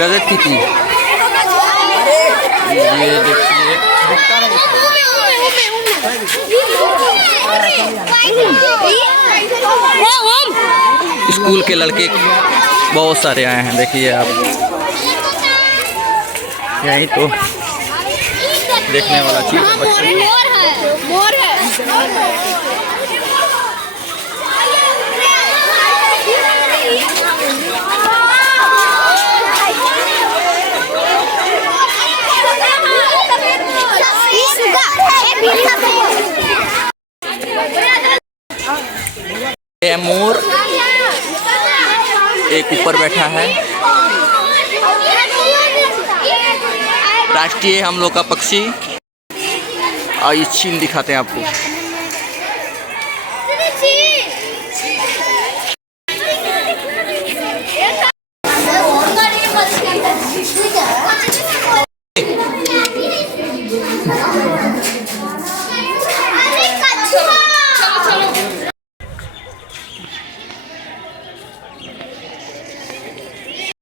रजत की ये देखिए स्कूल के लड़के बहुत सारे आए हैं। देखिए आप, यही तो देखने वाला चीज है बच्चे। ये मोर एक ऊपर बैठा है। राष्ट्रीय हम लोग का पक्षी। और ये चील दिखाते हैं आपको।